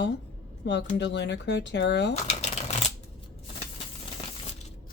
well. Welcome to Lunar Tarot.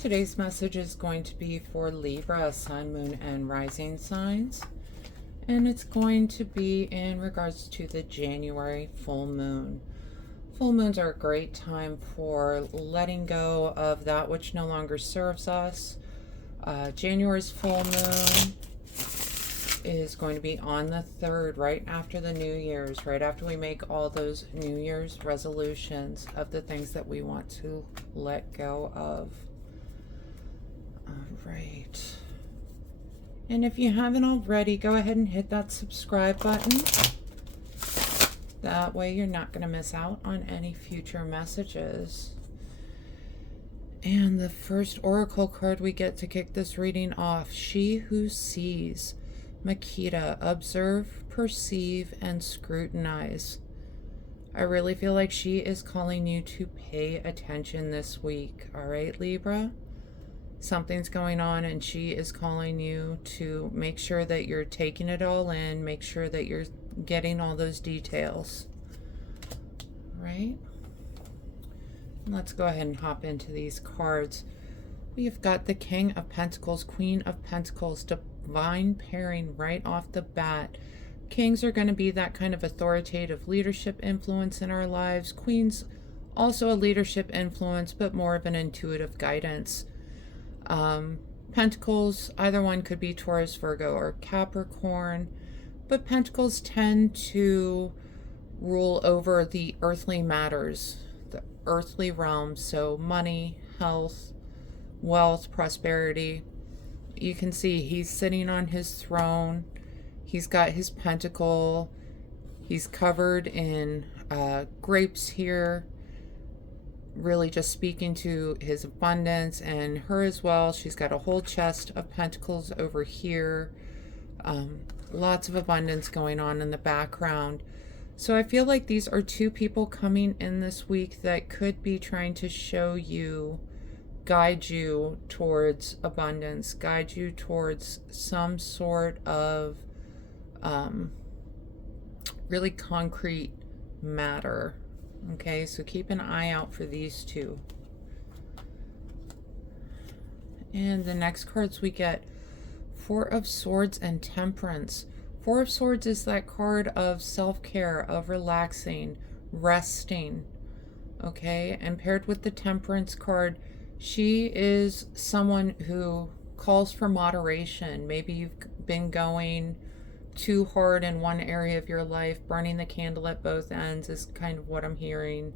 Today's message is going to be for Libra, Sun, Moon, and Rising signs. And it's going to be in regards to the January full moon. Full moons are a great time for letting go of that which no longer serves us. January's full moon is going to be on the 3rd, right after the New Year's, right after we make all those New Year's resolutions of the things that we want to let go of. All right. And if you haven't already, go ahead and hit that subscribe button. That way you're not going to miss out on any future messages. And the first oracle card we get to kick this reading off, She Who Sees. Makita, observe, perceive, and scrutinize. I really feel like she is calling you to pay attention this week. All right, Libra? Something's going on and she is calling you to make sure that you're taking it all in, make sure that you're getting all those details. Right? Let's go ahead and hop into these cards. We've got the King of Pentacles, Queen of Pentacles, divine pairing right off the bat. Kings are going to be that kind of authoritative leadership influence in our lives. Queens, also a leadership influence, but more of an intuitive guidance. Pentacles, either one could be Taurus, Virgo, or Capricorn, but Pentacles tend to rule over the earthly matters, the earthly realm, so money, health, wealth, prosperity. You can see he's sitting on his throne. He's got his pentacle. He's covered in grapes here, really just speaking to his abundance, and her as well. She's got a whole chest of pentacles over here. Lots of abundance going on in the background. So I feel like these are two people coming in this week that could be trying to show you, guide you towards abundance, guide you towards some sort of really concrete matter. Okay, so keep an eye out for these two. And the next cards we get, Four of Swords and Temperance. Four of Swords is that card of self-care, of relaxing, resting. Okay, and paired with the Temperance card, she is someone who calls for moderation. Maybe you've been going too hard in one area of your life, burning the candle at both ends is kind of what I'm hearing.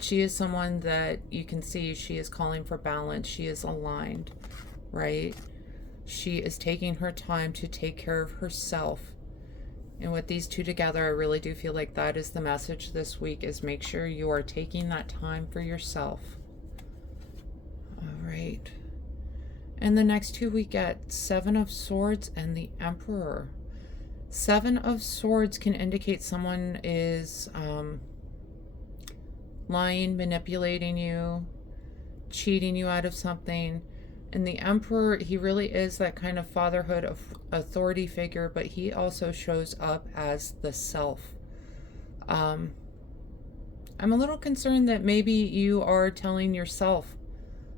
She is someone that you can see she is calling for balance. She is aligned, right? She is taking her time to take care of herself. And with these two together, I really do feel like that is the message this week, is make sure you are taking that time for yourself. All right. And the next two we get Seven of Swords and the Emperor. Seven of Swords can indicate someone is lying, manipulating you, cheating you out of something. And the Emperor, he really is that kind of fatherhood of authority figure, but he also shows up as the self. I'm a little concerned that maybe you are telling yourself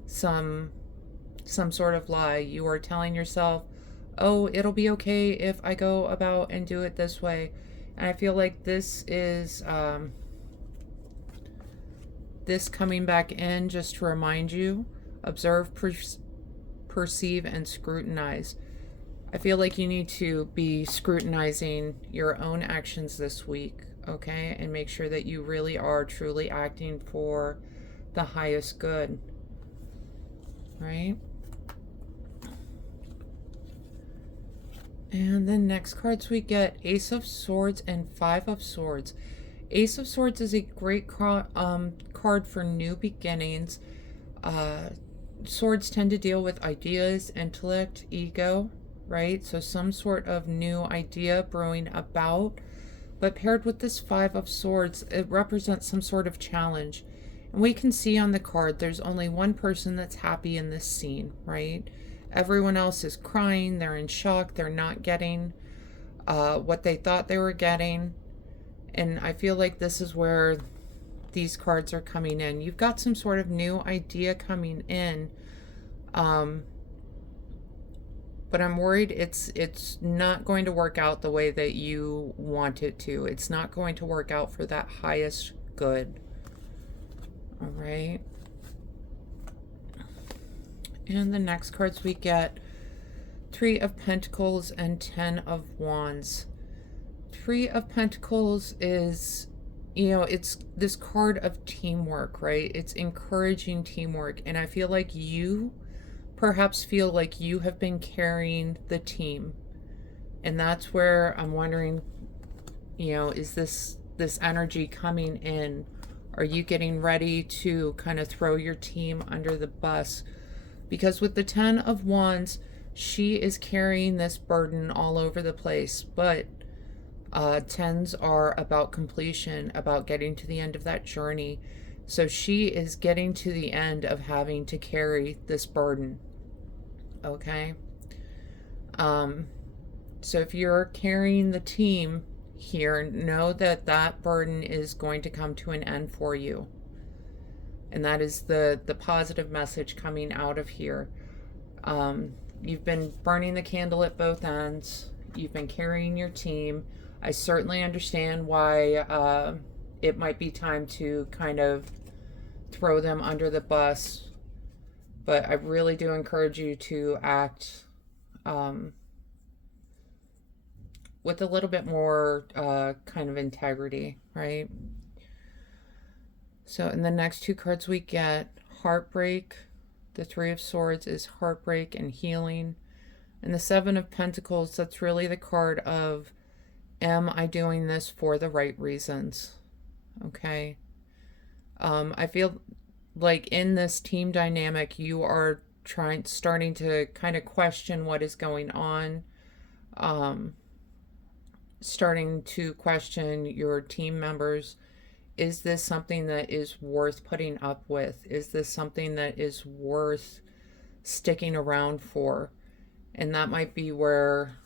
some sort of lie. You are telling yourself, oh, it'll be okay if I go about and do it this way. And I feel like this is this coming back in just to remind you, observe, perceive, and scrutinize. I feel like you need to be scrutinizing your own actions this week, okay? And make sure that you really are truly acting for the highest good, right? And the next cards we get, Ace of Swords and Five of Swords. Ace of Swords is a great card for new beginnings. Swords tend to deal with ideas, intellect, ego, right? So some sort of new idea brewing about. But paired with this Five of Swords, it represents some sort of challenge. And we can see on the card, there's only one person that's happy in this scene, right? Everyone else is crying, they're in shock, they're not getting what they thought they were getting. And I feel like this is where these cards are coming in. You've got some sort of new idea coming in. But I'm worried it's not going to work out the way that you want it to. It's not going to work out for that highest good. All right. And the next cards we get, Three of Pentacles and Ten of Wands. Three of Pentacles is, you know, it's this card of teamwork, right? It's encouraging teamwork. And I feel like you perhaps feel like you have been carrying the team. And that's where I'm wondering, you know, is this energy coming in? Are you getting ready to kind of throw your team under the bus? Because with the Ten of Wands, she is carrying this burden all over the place. But tens are about completion, about getting to the end of that journey. So she is getting to the end of having to carry this burden. Okay. So if you're carrying the team here, know that that burden is going to come to an end for you. And that is the positive message coming out of here. You've been burning the candle at both ends. You've been carrying your team. I certainly understand why it might be time to kind of throw them under the bus. But I really do encourage you to act with a little bit more kind of integrity, right? So in the next two cards we get Heartbreak. The Three of Swords is heartbreak and healing. And the Seven of Pentacles, that's really the card of, am I doing this for the right reasons? Okay. I feel like in this team dynamic, you are starting to kind of question what is going on. Starting to question your team members. Is this something that is worth putting up with? Is this something that is worth sticking around for? And that might be where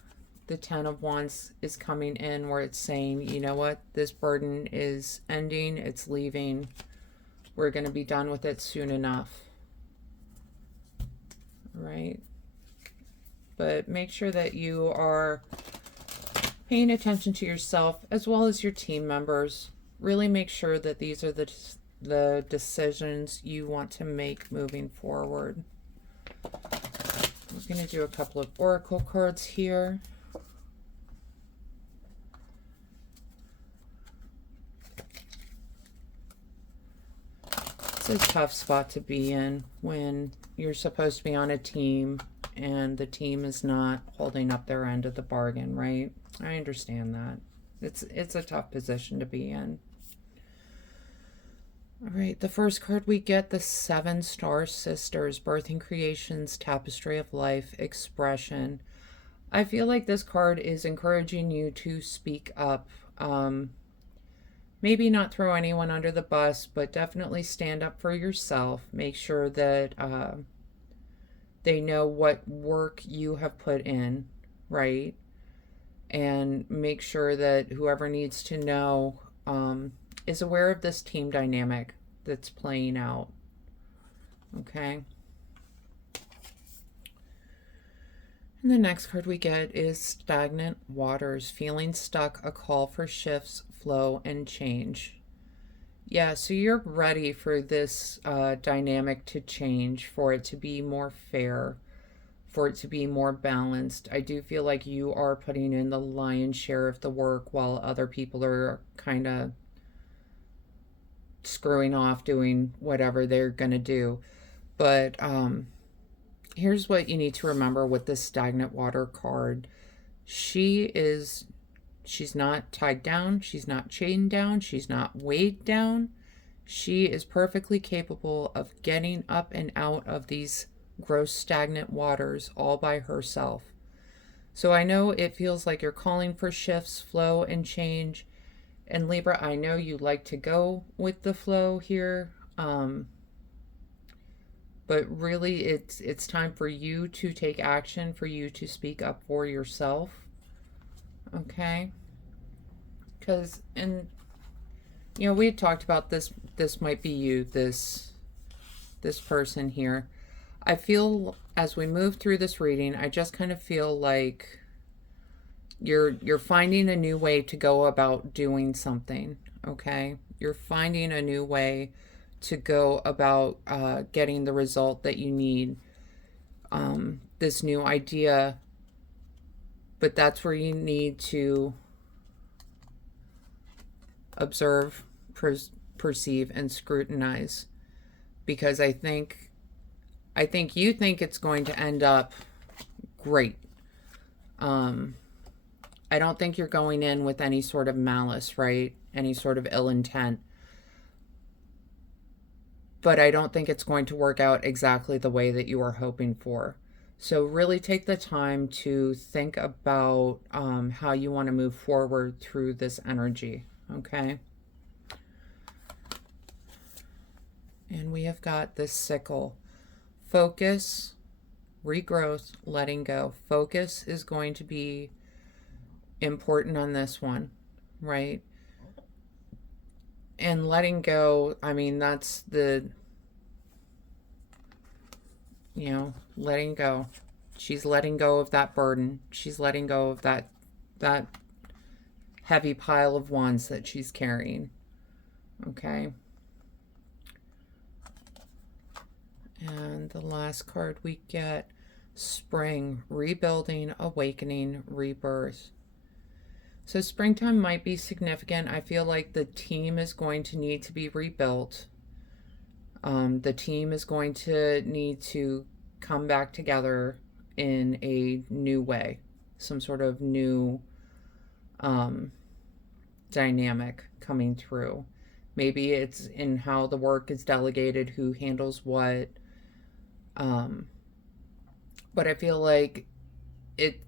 the Ten of Wands is coming in, where it's saying, you know what, this burden is ending, it's leaving. We're going to be done with it soon enough. Right? But make sure that you are paying attention to yourself as well as your team members. Really make sure that these are the decisions you want to make moving forward. I'm going to do a couple of oracle cards here. It's a tough spot to be in when you're supposed to be on a team and the team is not holding up their end of the bargain, right? I understand that. It's a tough position to be in. All right, the first card we get, the Seven Star Sisters, Birthing Creations, Tapestry of Life, Expression. I feel like this card is encouraging you to speak up. Maybe not throw anyone under the bus, but definitely stand up for yourself. Make sure that they know what work you have put in, right? And make sure that whoever needs to know is aware of this team dynamic that's playing out. Okay. And the next card we get is Stagnant Waters, Feeling Stuck, a call for shifts, flow, and change. Yeah, so you're ready for this dynamic to change, for it to be more fair, for it to be more balanced. I do feel like you are putting in the lion's share of the work while other people are kind of screwing off, doing whatever they're going to do. But here's what you need to remember with this Stagnant Water card. She's not tied down. She's not chained down. She's not weighed down. She is perfectly capable of getting up and out of these gross stagnant waters all by herself. So I know it feels like you're calling for shifts, flow, and change. And Libra, I know you like to go with the flow here. But really it's time for you to take action, for you to speak up for yourself. Okay? Because, and, you know, we had talked about this. This might be you, this person here. I feel as we move through this reading, I just kind of feel like you're finding a new way to go about doing something, okay? You're finding a new way to go about getting the result that you need, this new idea, but that's where you need to observe, perceive, and scrutinize, because I think you think it's going to end up great. I don't think you're going in with any sort of malice, right? Any sort of ill intent. But I don't think it's going to work out exactly the way that you are hoping for. So really take the time to think about how you want to move forward through this energy, okay? And we have got this sickle. Focus, regrowth, letting go. Focus is going to be important on this one, right? And letting go, I mean, that's the, you know, letting go. She's letting go of that burden. She's letting go of that heavy pile of wands that she's carrying. Okay. And the last card we get, spring, rebuilding, awakening, rebirth. So springtime might be significant. I feel like the team is going to need to be rebuilt. The team is going to need to come back together in a new way. Some sort of new dynamic coming through. Maybe it's in how the work is delegated, who handles what. But I feel like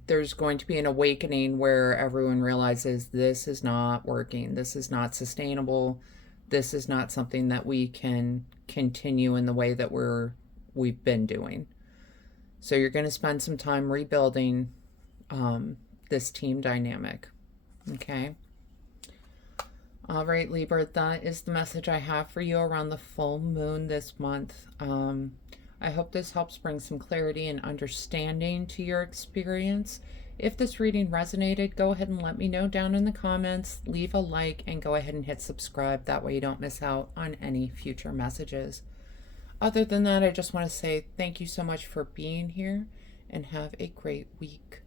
there's going to be an awakening where everyone realizes this is not working. This is not sustainable. This is not something that we can continue in the way that we've been doing. So you're going to spend some time rebuilding this team dynamic. Okay. All right, Libra, that is the message I have for you around the full moon this month. I hope this helps bring some clarity and understanding to your experience. If this reading resonated, go ahead and let me know down in the comments, leave a like, and go ahead and hit subscribe. That way you don't miss out on any future messages. Other than that, I just want to say thank you so much for being here and have a great week.